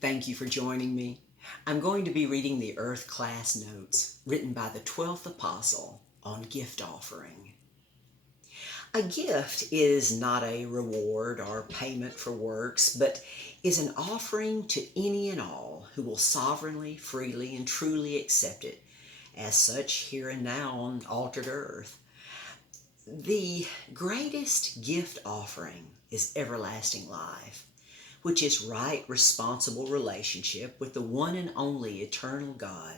Thank you for joining me. I'm going to be reading the Earth Class Notes written by the 12th Apostle on gift offering. A gift is not a reward or payment for works, but is an offering to any and all who will sovereignly, freely, and truly accept it as such here and now on altered earth. The greatest gift offering is everlasting life, which is right, responsible relationship with the one and only eternal God,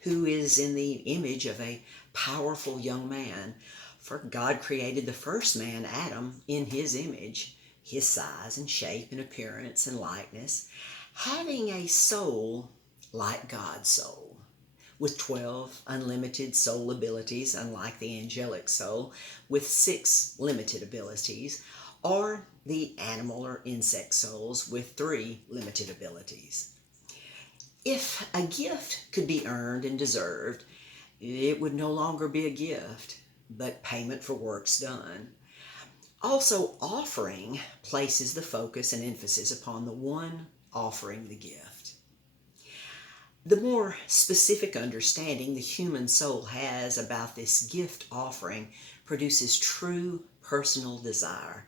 who is in the image of a powerful young man. For God created the first man, Adam, in his image, his size and shape and appearance and likeness, having a soul like God's soul, with 12 unlimited soul abilities, unlike the angelic soul, with 6 limited abilities, or the animal or insect souls with 3 limited abilities. If a gift could be earned and deserved, it would no longer be a gift, but payment for works done. Also, offering places the focus and emphasis upon the one offering the gift. The more specific understanding the human soul has about this gift offering produces true personal desire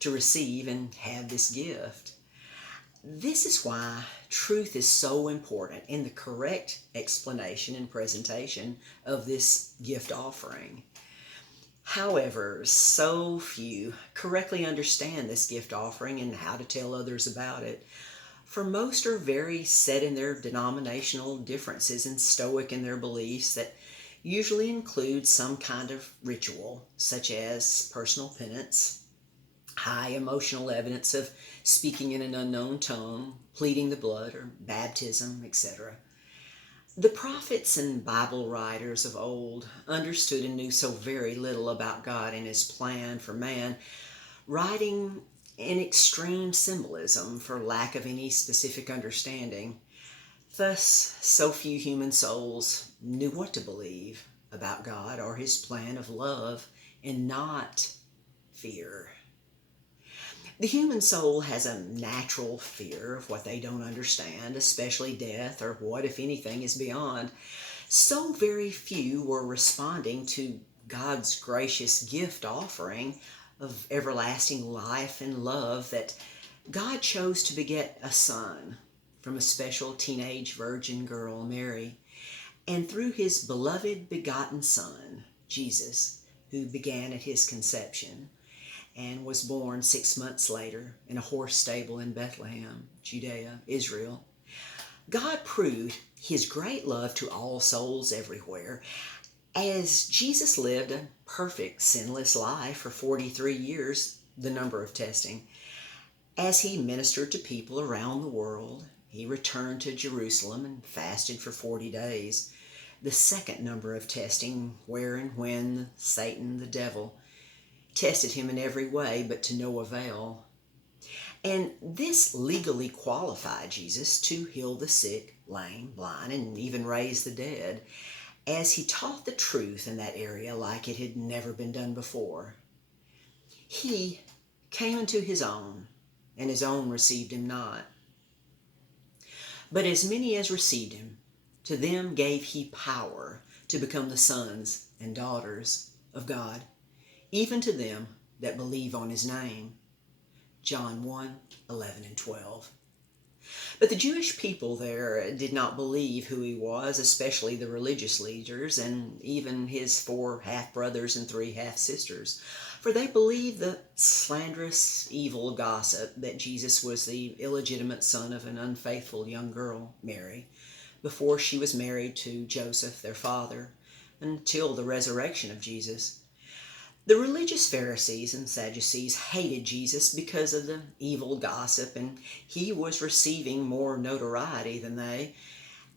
to receive and have this gift. This is why truth is so important in the correct explanation and presentation of this gift offering. However, so few correctly understand this gift offering and how to tell others about it. For most are very set in their denominational differences and stoic in their beliefs that usually include some kind of ritual, such as personal penance, high emotional evidence of speaking in an unknown tongue, pleading the blood, or baptism, etc. The prophets and Bible writers of old understood and knew so very little about God and his plan for man, writing in extreme symbolism for lack of any specific understanding. Thus, so few human souls knew what to believe about God or his plan of love and not fear. The human soul has a natural fear of what they don't understand, especially death or what, if anything, is beyond. So very few were responding to God's gracious gift offering of everlasting life and love that God chose to beget a son from a special teenage virgin girl, Mary, and through his beloved begotten Son, Jesus, who began at his conception and was born 6 months later in a horse stable in Bethlehem, Judea, Israel. God proved his great love to all souls everywhere as Jesus lived a perfect, sinless life for 43 years, the number of testing. As he ministered to people around the world, he returned to Jerusalem and fasted for 40 days, the second number of testing, where and when Satan, the devil, tested him in every way, but to no avail. And this legally qualified Jesus to heal the sick, lame, blind, and even raise the dead, as he taught the truth in that area like it had never been done before. He came unto his own, and his own received him not. But as many as received him, to them gave he power to become the sons and daughters of God, even to them that believe on his name. John 1, 11 and 12. But the Jewish people there did not believe who he was, especially the religious leaders and even his 4 half-brothers and 3 half-sisters. For they believed the slanderous, evil gossip that Jesus was the illegitimate son of an unfaithful young girl, Mary, before she was married to Joseph, their father, until the resurrection of Jesus. The religious Pharisees and Sadducees hated Jesus because of the evil gossip, and he was receiving more notoriety than they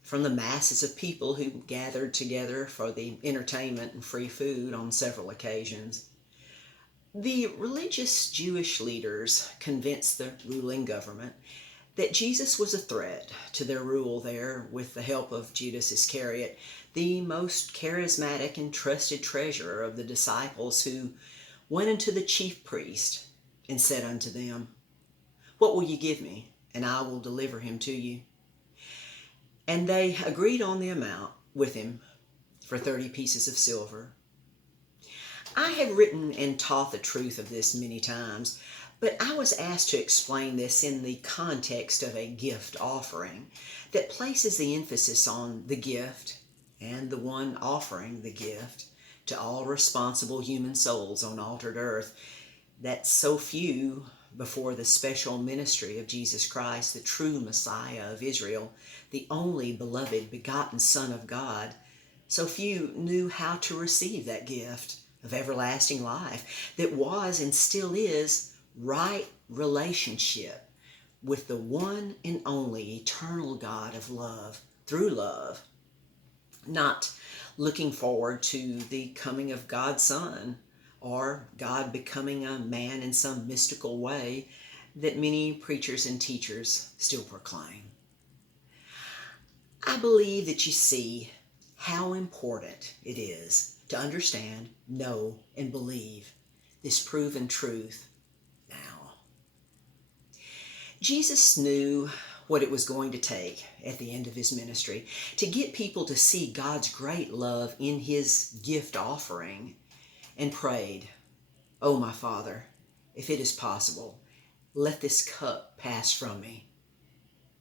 from the masses of people who gathered together for the entertainment and free food on several occasions. The religious Jewish leaders convinced the ruling government that Jesus was a threat to their rule there with the help of Judas Iscariot, the most charismatic and trusted treasurer of the disciples, who went unto the chief priest and said unto them, "What will ye give me, and I will deliver him to you." And they agreed on the amount with him for 30 pieces of silver. I have written and taught the truth of this many times, but I was asked to explain this in the context of a gift offering that places the emphasis on the gift and the one offering the gift to all responsible human souls on altered earth, that so few before the special ministry of Jesus Christ, the true Messiah of Israel, the only beloved begotten Son of God, so few knew how to receive that gift of everlasting life that was and still is right relationship with the one and only eternal God of love through love, not looking forward to the coming of God's Son or God becoming a man in some mystical way that many preachers and teachers still proclaim. I believe that you see how important it is to understand, know, and believe this proven truth now. Jesus knew what it was going to take at the end of his ministry to get people to see God's great love in his gift offering, and prayed, "Oh, my Father, if it is possible, let this cup pass from me.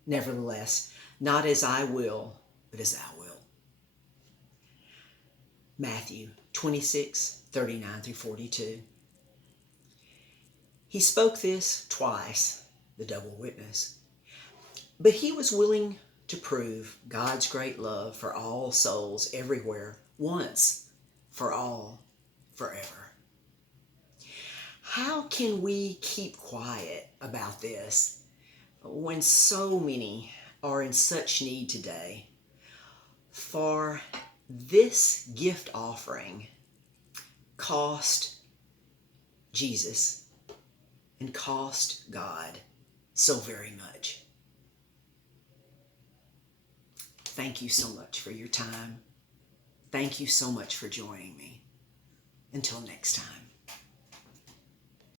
Nevertheless, not as I will, but as thou wilt." Matthew 26:39-42. He spoke this twice, the double witness, but he was willing to prove God's great love for all souls everywhere, once, for all, forever. How can we keep quiet about this when so many are in such need today? For this gift offering cost Jesus and cost God so very much. Thank you so much for your time. Thank you so much for joining me. Until next time.